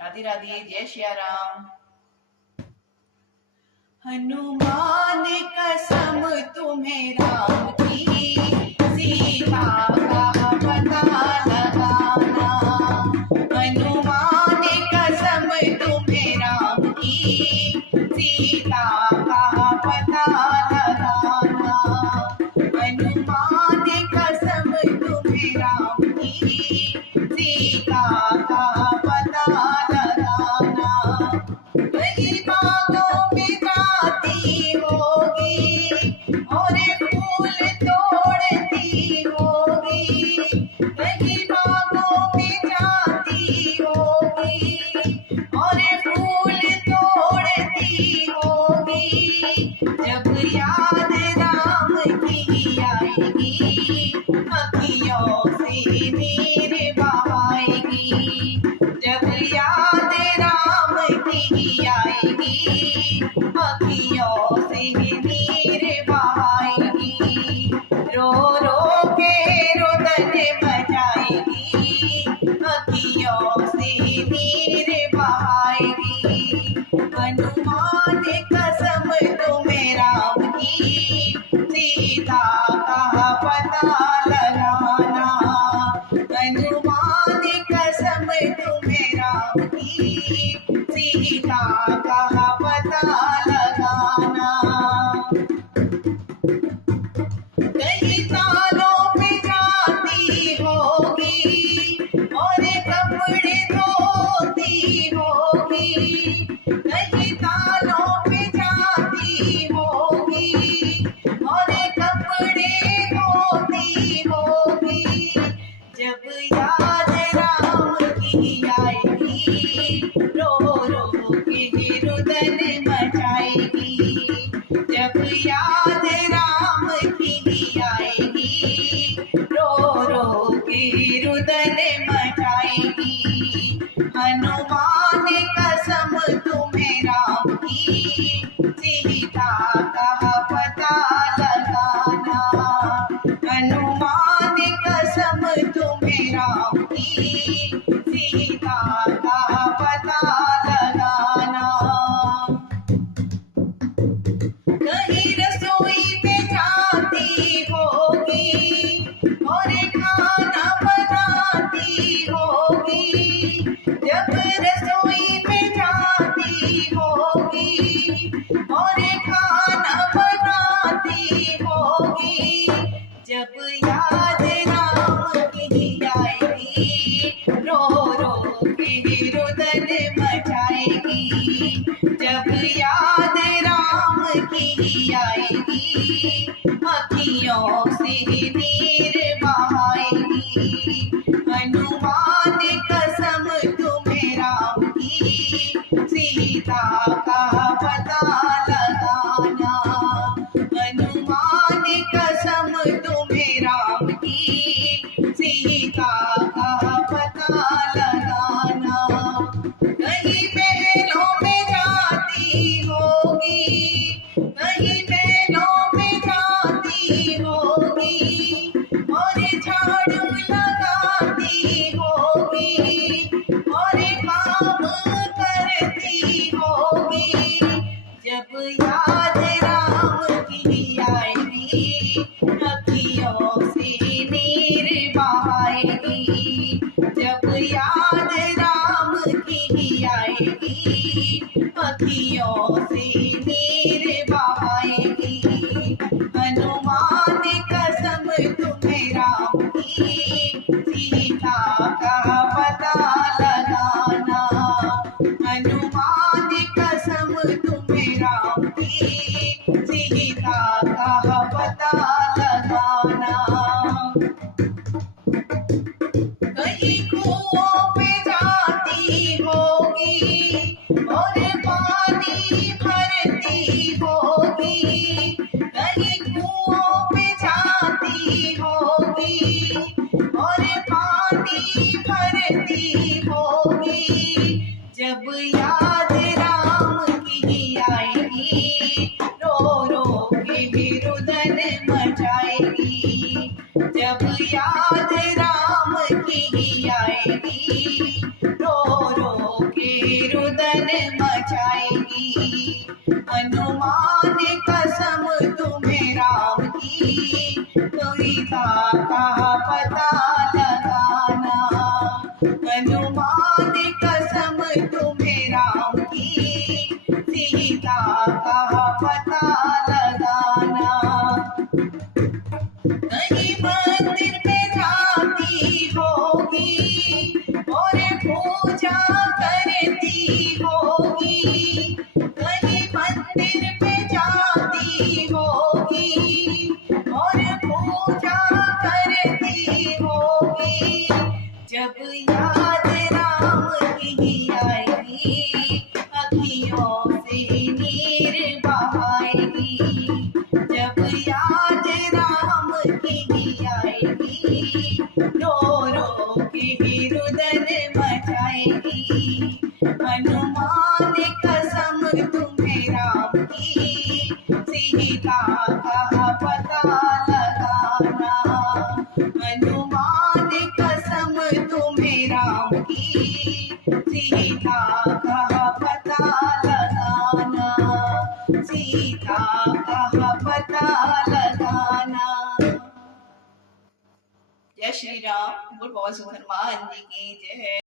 राधे राधे, जय श्री राम। हनुमान कसम तुम्हें राम की, सीता का पता लगाना। हनुमान कसम तुम्हें राम की, सीता का पता लगाना। हनुमान कसम तुम्हें राम की, सीता का पता लगाना। कहीं बागों में जाती होगी और फूल तोड़ती होगी। कहीं बागों में जाती होगी और फूल तोड़ती होगी। जब याद राम की आएगी, अखियों से नीर बहाएगी। जब याद राम की आएगी, अखियों से नीर बहाएगी। रो रो के रुदन बजाएगी, अखियों से नीर बहाएगी। हनुमान कसम तुम्हें राम की, सीता का पता लगाना। हनुमान कसम तुम्हें राम की, सीता का पता लगाना। कहीं तालों पे जाती होगी और कपड़े धोती होगी। कहीं तालों पे जाती होगी और कपड़े धोती होगी। जब याद राम की आएगी, रो रो के रुदन मचाएगी। जब याद राम की आएगी, रो रो के रुदन मचाएगी। हनुमान कसम तुम्हें राम की, सीता का पता लगाना। हनुमान कसम तुम्हें राम की, सीता का पता लगाना। कहीं रसोई में जाती होगी और खाना बनाती होगी। जब रसोई में जाती होगी और खाना बनाती होगी। जब याद राम की आएगी, रो रो के रुदन मचाएगी। जब याद राम की आएगी, अखियों से नीर बहाएगी। हनुमान कसम तुम्हें राम की, सीता का पता लगाना। हनुमान कसम तुम्हें राम की, सीता का पता लगाना। कहीं महलों में जाती होगी, कहीं महलों में जाती होगी और झाड़ू लगाती होगी और काम करती होगी। जब याद राम की आएगी, अखियों से नीर बहाएगी। जब याद राम की आएगी, अखियों से नीर बहाएगी। हनुमान कसम तुम्हें राम की, सीता का पता लगाना। हनुमान कसम तुम्हें राम की, सीता का पता लगाना। कहीं कुओं पे जाती होगी और पानी भरती होगी। कहीं कुओं पे जाती होगी और पानी भरती होगी। जब याद राम की आएगी, रो रो के रुदन मचाएगी। जब याद राम की आएगी, रो रो के रुदन मचाएगी। हनुमान कसम तुम्हें राम की, सीता का पता लगाना। हनुमान कसम तुम्हें राम की, सीता का पता लगाना। कहीं मंदिर में जाती होगी और पूजा करती होगी। कहीं मंदिर में जाती होगी और पूजा करती होगी। जब याद राम की आएगी, अखियों से नीर बहाएगी। जब याद राम की आएगी, रो रो के रुदन मचाएगी। हनुमान कसम तुम्हें राम की, सीता का पता लगाना। हनुमान कसम तुम्हें राम की, सीता का पता लगाना। सीता का पता लगाना। जय श्री राम। बोल बाबा सुंदर हनुमान जी की जय।